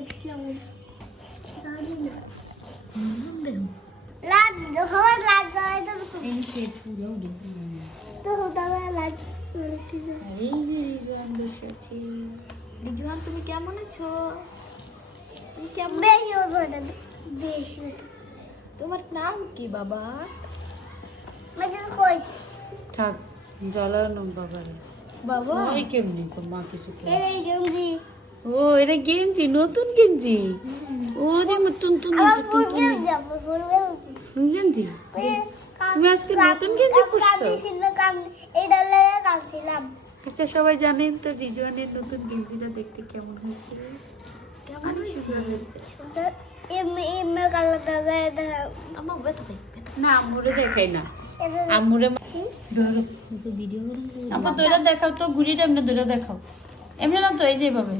দেখছিলাম জানি না দেখো লাজ হওয়ার লাজ এই সে পুরো উঠেছে তো দাদা লাজ এই যে রিজওয়ান বসে আছে রিজওয়ান তুমি কেমন আছো তুমি কেমন বেশি ওজন বেশি তোমার নাম কি বাবা মানে কই থাক জ্বালানো বাবারে বাবা এই কেমনি তোর মা কিছু করে? এই গেঞ্জি ও এটা গেঞ্জি নতুন গেঞ্জি ও যে টুন টুন আমার টুন ফুল গেঞ্জি যাবো ফুল গেঞ্জি গেঞ্জি তুমি আজকে নতুন গেঞ্জি পরছো এই ডালে কাঁদছিলাম আচ্ছা সবাই জানেন তো রিজওয়ানের নতুন গেঞ্জিটা দেখতে কেমন হয়েছে কেমন হয়েছে এমনি কালার দাদা এটা আমার ব্যথা দেয় না আম্মুরে দেখাই না এটা আম্মুরে ধরো ভিডিও আপা দইটা দেখাও তো ঘুরিটা এমনি দইটা দেখাও এমনি না তো এই যে এইভাবে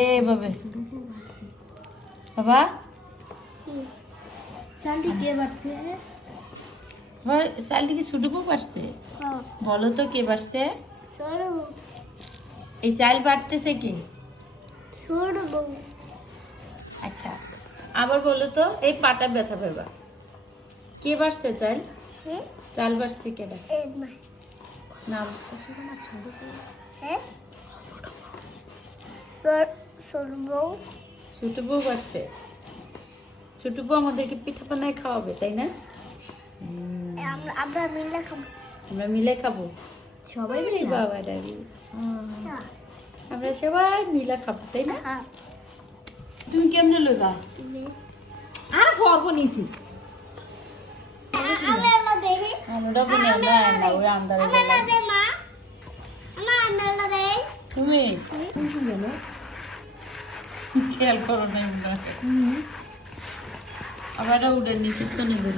এইভাবে বাবা চালটি কে বাড়ছে বাবা চালটি কি ছুটুকু পারছে বলো তো কে পারছে ছোড়ো এই চাল বাড়তেছে কে ছোড়ো আচ্ছা আবার বলো তো এই পাটা ব্যথা পাবা কে বাড়ছে চাল হ্যাঁ চাল বাড়ছে কেডা এই মা নাম হ্যাঁ ছোট বউ ছোট বউ বাড়ছে ছোট বউ আমাদেরকে পিঠা বানায় খাওয়াবে তাই না আমরা মিলে খাবো আমরা মিলে খাবো সবাই এই বাবা ডারি আমরা সবাই মিলে খাবো তাই না হ্যাঁ তুমি কেমনে লইবা আর ফরব নিছি আমি আল্লাহ দেখি আমরা বনে না না ওই আন্দারে আমি আল্লাহ দে মা আমি আল্লাহ দে তুমি কোন গেল খেয়াল করো না আমরা আবার উড়ে নিচে তো নেবে